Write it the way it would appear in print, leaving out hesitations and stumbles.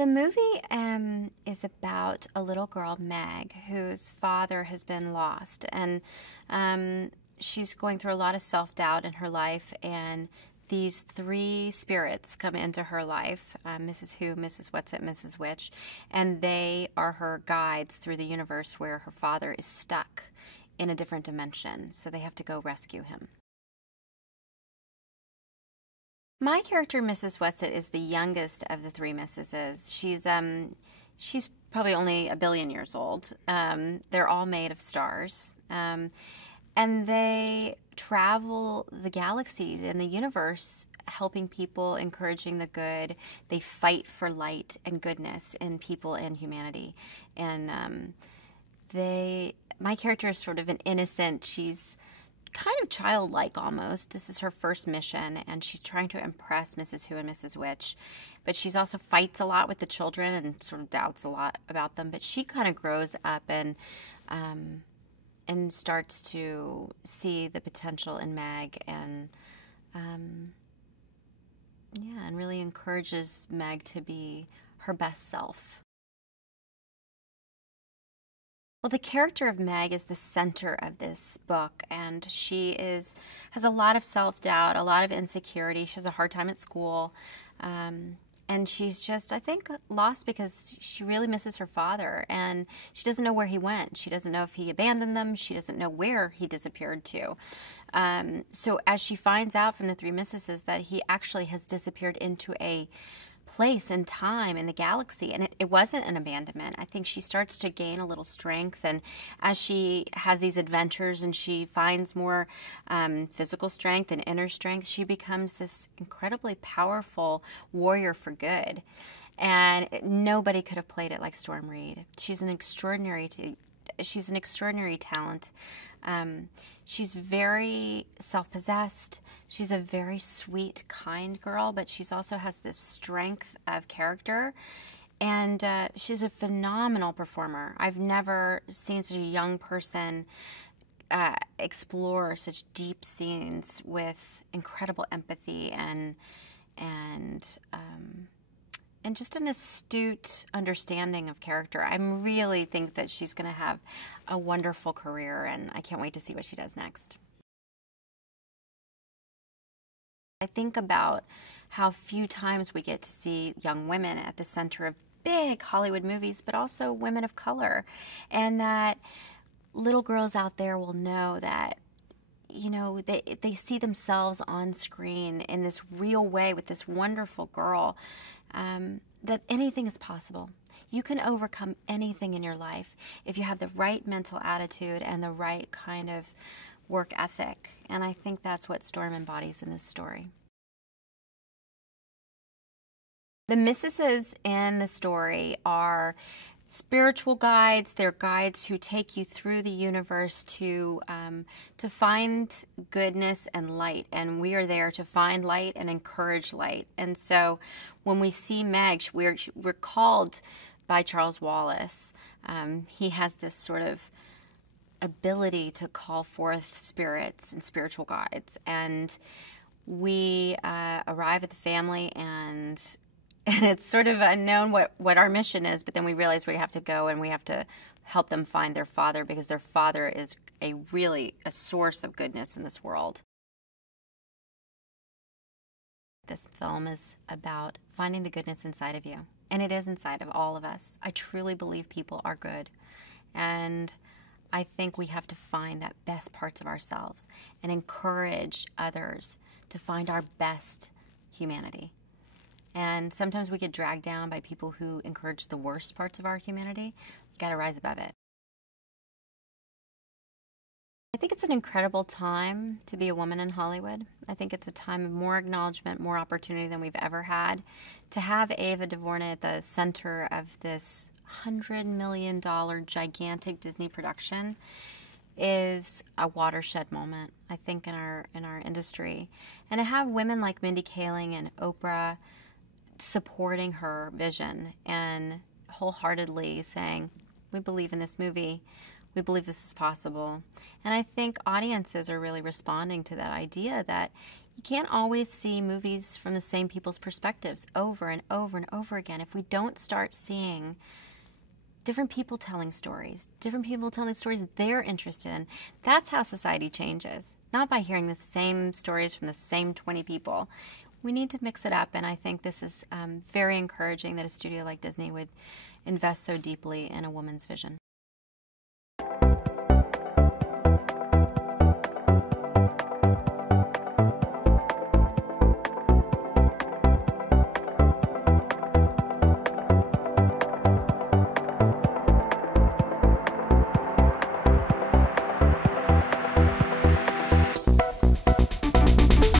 The movie is about a little girl, Meg, whose father has been lost, and she's going through a lot of self-doubt in her life, and these three spirits come into her life, Mrs. Who, Mrs. Whatsit, Mrs. Which, and they are her guides through the universe where her father is stuck in a different dimension, so they have to go rescue him. My character, Mrs. Whatsit, is the youngest of the three Mrs.'s. She's probably only a billion years old. They're all made of stars. And they travel the galaxy and the universe, helping people, encouraging the good. They fight for light and goodness in people and humanity. And my character is sort of an innocent, she's kind of childlike almost. This is her first mission, and she's trying to impress Mrs. Who and Mrs. Which. But she's also fights a lot with the children and sort of doubts a lot about them. But she kind of grows up and starts to see the potential in Meg, and and really encourages Meg to be her best self. Well, the character of Meg is the center of this book, and she has a lot of self-doubt, a lot of insecurity. She has a hard time at school, and she's just, I think, lost because she really misses her father, and she doesn't know where he went. She doesn't know if he abandoned them. She doesn't know where he disappeared to. So as she finds out from the three missuses that he actually has disappeared into a place and time in the galaxy, and it wasn't an abandonment. I think she starts to gain a little strength, and as she has these adventures and she finds more physical strength and inner strength, she becomes this incredibly powerful warrior for good. And nobody could have played it like Storm Reid. She's an extraordinary talent. She's very self-possessed. She's a very sweet, kind girl, but she also has this strength of character. And she's a phenomenal performer. I've never seen such a young person explore such deep scenes with incredible empathy and just an astute understanding of character. I really think that she's going to have a wonderful career, and I can't wait to see what she does next. I think about how few times we get to see young women at the center of big Hollywood movies, but also women of color, and that little girls out there will know that, you know, they see themselves on screen in this real way with this wonderful girl, that anything is possible. You can overcome anything in your life if you have the right mental attitude and the right kind of work ethic. And I think that's what Storm embodies in this story. The missuses in the story are spiritual guides. They're guides who take you through the universe to find goodness and light, and we are there to find light and encourage light. And so when we see Meg, we're called by Charles Wallace. He has this sort of ability to call forth spirits and spiritual guides, and we arrive at the family, and it's sort of unknown what our mission is, but then we realize we have to go and we have to help them find their father, because their father is really a source of goodness in this world. This film is about finding the goodness inside of you, and it is inside of all of us. I truly believe people are good, and I think we have to find that best parts of ourselves and encourage others to find our best humanity. And sometimes we get dragged down by people who encourage the worst parts of our humanity. You got to rise above it. I think it's an incredible time to be a woman in Hollywood. I think it's a time of more acknowledgement, more opportunity than we've ever had. To have Ava DuVernay at the center of this $100 million gigantic Disney production is a watershed moment, I think, in our industry. And to have women like Mindy Kaling and Oprah supporting her vision and wholeheartedly saying, we believe in this movie, We believe this is possible. And I think audiences are really responding to that idea that you can't always see movies from the same people's perspectives over and over and over again. If we don't start seeing different people telling stories they're interested in, that's how society changes. Not by hearing the same stories from the same 20 people. We need to mix it up, and I think this is very encouraging that a studio like Disney would invest so deeply in a woman's vision.